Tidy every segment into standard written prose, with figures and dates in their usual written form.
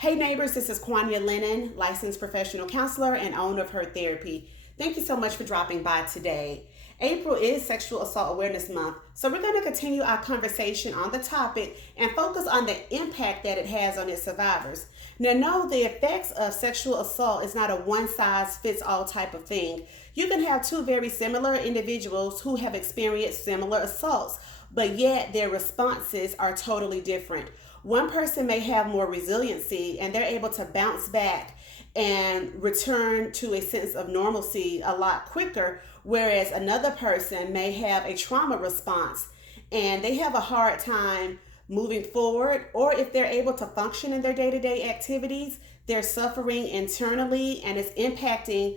Hey neighbors, this is Kwanya Lennon, licensed professional counselor and owner of Her Therapy. Thank you so much for dropping by today. April is Sexual Assault Awareness Month, so we're going to continue our conversation on the topic and focus on the impact that it has on its survivors. Now, know the effects of sexual assault is not a one-size-fits-all type of thing. You can have two very similar individuals who have experienced similar assaults, but yet their responses are totally different. One person may have more resiliency and they're able to bounce back and return to a sense of normalcy a lot quicker, whereas another person may have a trauma response and they have a hard time moving forward, or if they're able to function in their day-to-day activities, they're suffering internally and it's impacting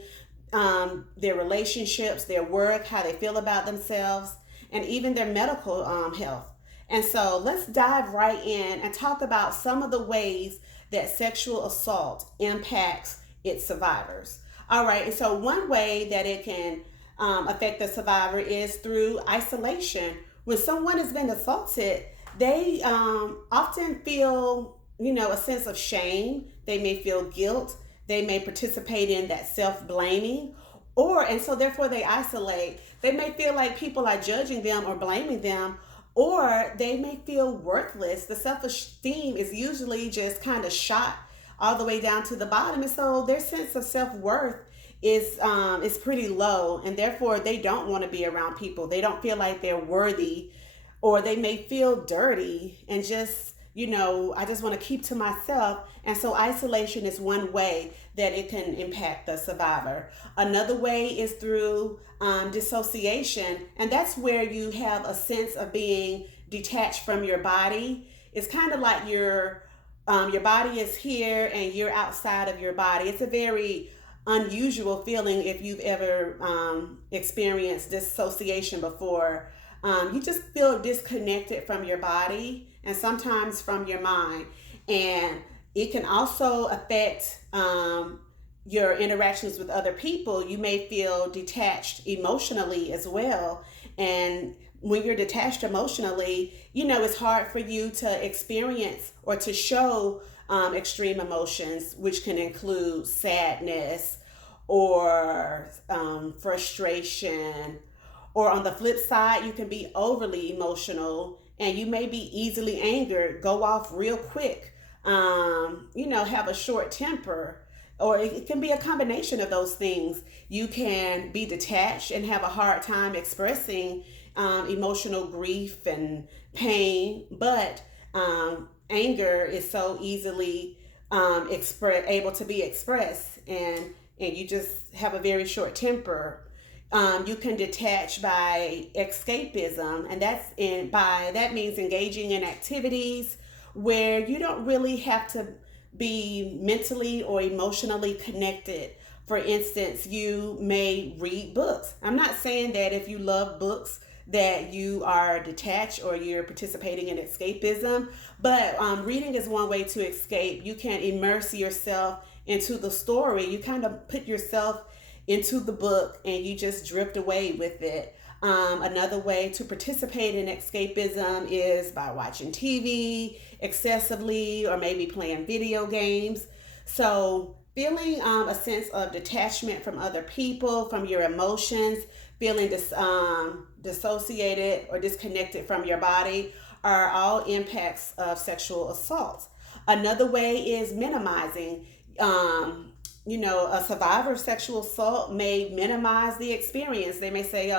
their relationships, their work, how they feel about themselves, and even their medical health. And so let's dive right in and talk about some of the ways that sexual assault impacts its survivors. All right, and so one way that it can affect the survivor is through isolation. When someone has been assaulted, they often feel, a sense of shame. They may feel guilt. They may participate in that self-blaming, and so therefore they isolate. They may feel like people are judging them or blaming them, or they may feel worthless. The self-esteem is usually just kind of shot all the way down to the bottom, and so their sense of self-worth is pretty low, and therefore they don't want to be around people. They don't feel like they're worthy, or they may feel dirty and just I just want to keep to myself. And so isolation is one way that it can impact the survivor. Another way is through dissociation, and that's where you have a sense of being detached from your body. It's kind of like your body is here and you're outside of your body. It's a very unusual feeling if you've ever experienced dissociation before. You just feel disconnected from your body and sometimes from your mind. And it can also affect your interactions with other people. You may feel detached emotionally as well. And when you're detached emotionally, it's hard for you to experience or to show extreme emotions, which can include sadness or frustration. Or on the flip side, you can be overly emotional and you may be easily angered, go off real quick, have a short temper, or it can be a combination of those things. You can be detached and have a hard time expressing emotional grief and pain, but anger is so easily able to be expressed, and you just have a very short temper. You can detach by escapism, and that means engaging in activities where you don't really have to be mentally or emotionally connected. For instance, you may read books. I'm not saying that if you love books that you are detached or you're participating in escapism, but reading is one way to escape. You can immerse yourself into the story. You kind of put yourself into the book and you just drift away with it. Another way to participate in escapism is by watching TV excessively or maybe playing video games. So feeling a sense of detachment from other people, from your emotions, feeling dissociated or disconnected from your body are all impacts of sexual assault. Another way is minimizing. A survivor of sexual assault may minimize the experience. They may say,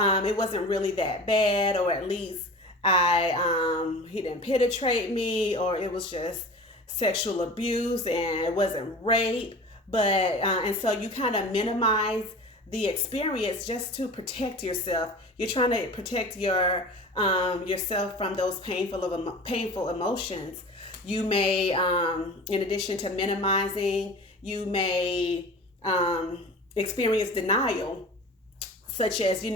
it wasn't really that bad, or at least he didn't penetrate me, or it was just sexual abuse and it wasn't rape. But and so you kind of minimize the experience just to protect yourself. You're trying to protect yourself from those painful emotions. You may, in addition to minimizing, you may experience denial, such as, it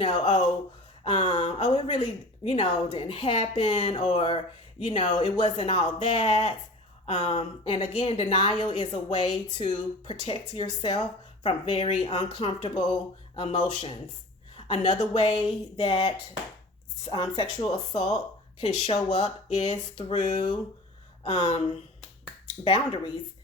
really, didn't happen, or, it wasn't all that. And again, denial is a way to protect yourself from very uncomfortable emotions. Another way that sexual assault can show up is through boundaries.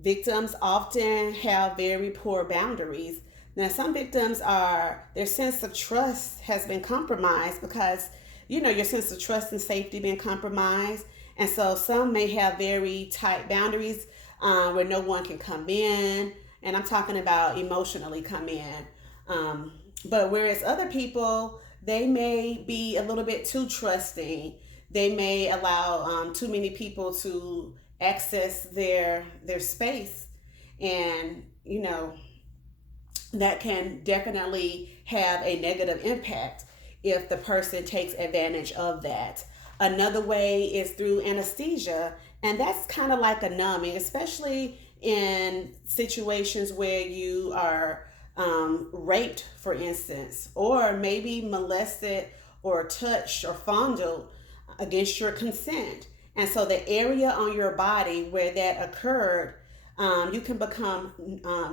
Victims often have very poor boundaries. Now, some victims are, their sense of trust has been compromised because, your sense of trust and safety been compromised. And so some may have very tight boundaries where no one can come in. And I'm talking about emotionally come in. Um, but whereas other people, they may be a little bit too trusting. They may allow too many people to access their space, and that can definitely have a negative impact if the person takes advantage of that. Another way is through anesthesia, and that's kind of like a numbing, especially in situations where you are raped, for instance, or maybe molested or touched or fondled against your consent. And so the area on your body where that occurred, you can become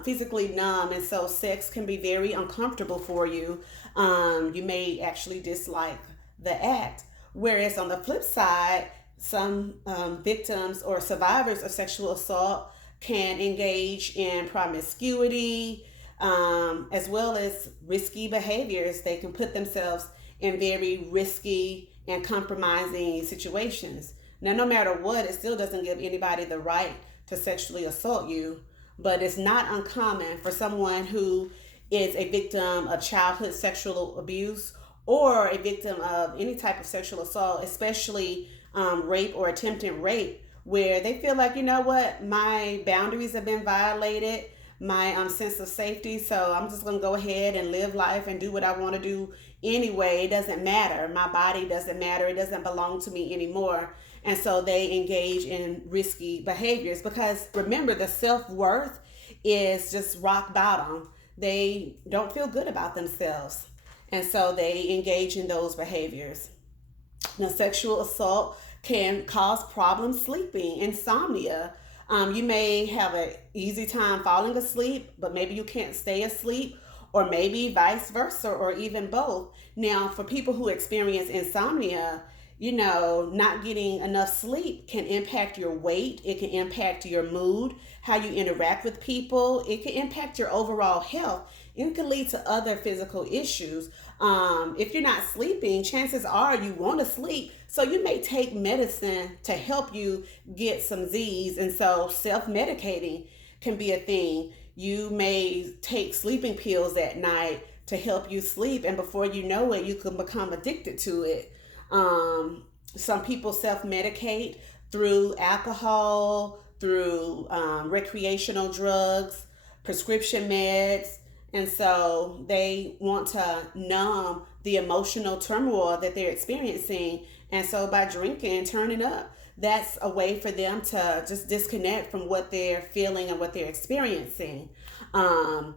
physically numb, and so sex can be very uncomfortable for you. You may actually dislike the act. Whereas on the flip side, some victims or survivors of sexual assault can engage in promiscuity, as well as risky behaviors. They can put themselves in very risky and compromising situations. Now, no matter what, it still doesn't give anybody the right to sexually assault you, but it's not uncommon for someone who is a victim of childhood sexual abuse or a victim of any type of sexual assault, especially rape or attempted rape, where they feel like, my boundaries have been violated, my sense of safety, so I'm just going to go ahead and live life and do what I want to do anyway. It doesn't matter. My body doesn't matter. It doesn't belong to me anymore. And so they engage in risky behaviors because remember, the self-worth is just rock bottom. They don't feel good about themselves. And so they engage in those behaviors. Now, sexual assault can cause problems sleeping, insomnia. You may have an easy time falling asleep, but maybe you can't stay asleep, or maybe vice versa, or even both. Now, for people who experience insomnia, not getting enough sleep can impact your weight. It can impact your mood, how you interact with people. It can impact your overall health. It can lead to other physical issues. If you're not sleeping, chances are you want to sleep. So you may take medicine to help you get some Z's. And so self-medicating can be a thing. You may take sleeping pills at night to help you sleep. And before you know it, you can become addicted to it. Some people self-medicate through alcohol, through recreational drugs, prescription meds. And so they want to numb the emotional turmoil that they're experiencing. And so by drinking, turning up, that's a way for them to just disconnect from what they're feeling and what they're experiencing. Now,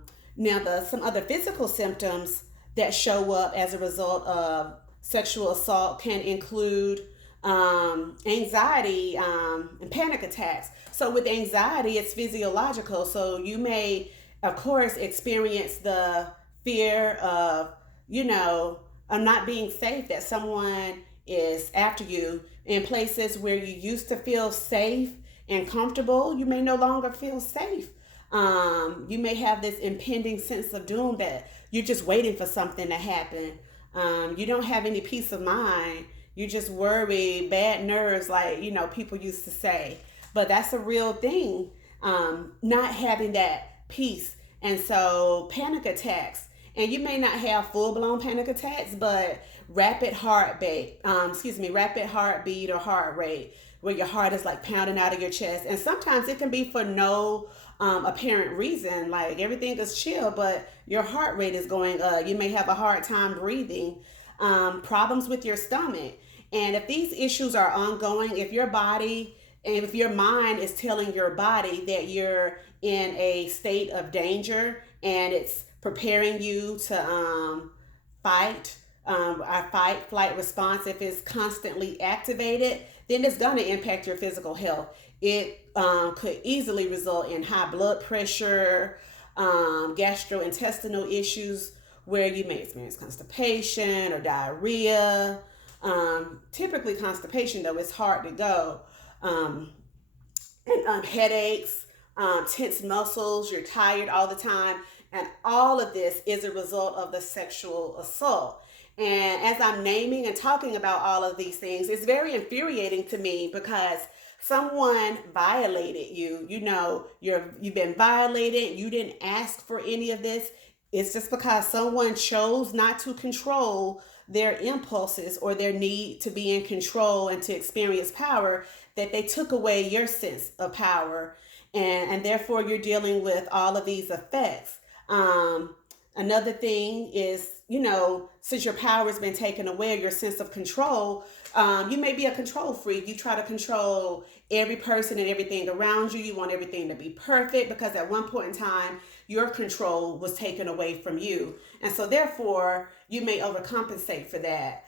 some other physical symptoms that show up as a result of sexual assault can include anxiety and panic attacks. So with anxiety, it's physiological. So you may, of course, experience the fear of, of not being safe, that someone is after you. In places where you used to feel safe and comfortable, you may no longer feel safe. You may have this impending sense of doom that you're just waiting for something to happen. You don't have any peace of mind. You just worry, bad nerves, like, people used to say. But that's a real thing, not having that peace. And so panic attacks, and you may not have full-blown panic attacks, but rapid heartbeat or heart rate, where your heart is like pounding out of your chest. And sometimes it can be for no apparent reason, like everything is chill, but your heart rate is going up. You may have a hard time breathing, problems with your stomach. And if these issues are ongoing, if your body and if your mind is telling your body that you're in a state of danger and it's preparing you to fight, our fight flight response, if it's constantly activated, then it's going to impact your physical health. It could easily result in high blood pressure, gastrointestinal issues where you may experience constipation or diarrhea. Typically constipation, though, it's hard to go. and headaches, tense muscles, you're tired all the time. And all of this is a result of the sexual assault. And as I'm naming and talking about all of these things, it's very infuriating to me because someone violated you. You know, you've been violated. You didn't ask for any of this. It's just because someone chose not to control their impulses or their need to be in control and to experience power that they took away your sense of power, and therefore you're dealing with all of these effects. Another thing is, you know, since your power has been taken away, your sense of control, you may be a control freak. You try to control every person and everything around you. You want everything to be perfect because at one point in time, your control was taken away from you. And so therefore, you may overcompensate for that.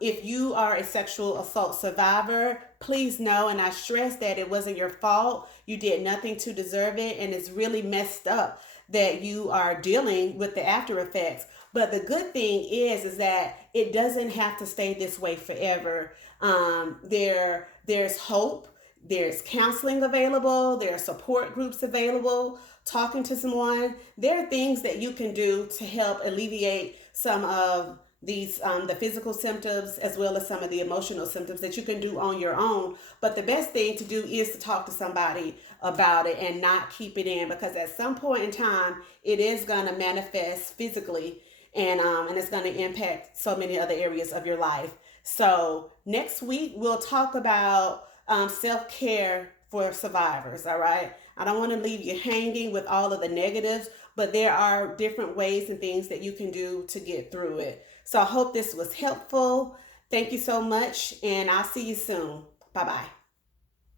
If you are a sexual assault survivor, please know, and I stress that it wasn't your fault. You did nothing to deserve it, and it's really messed up that you are dealing with the after effects. But the good thing is that it doesn't have to stay this way forever. There's hope. There's counseling available. There are support groups available. Talking to someone. There are things that you can do to help alleviate some of these the physical symptoms as well as some of the emotional symptoms that you can do on your own. But the best thing to do is to talk to somebody about it and not keep it in, because at some point in time it is going to manifest physically, and it's going to impact so many other areas of your life. So next week we'll talk about self-care for survivors. All right, I don't want to leave you hanging with all of the negatives, but there are different ways and things that you can do to get through it. So I hope this was helpful. Thank you so much, and I'll see you soon. Bye-bye.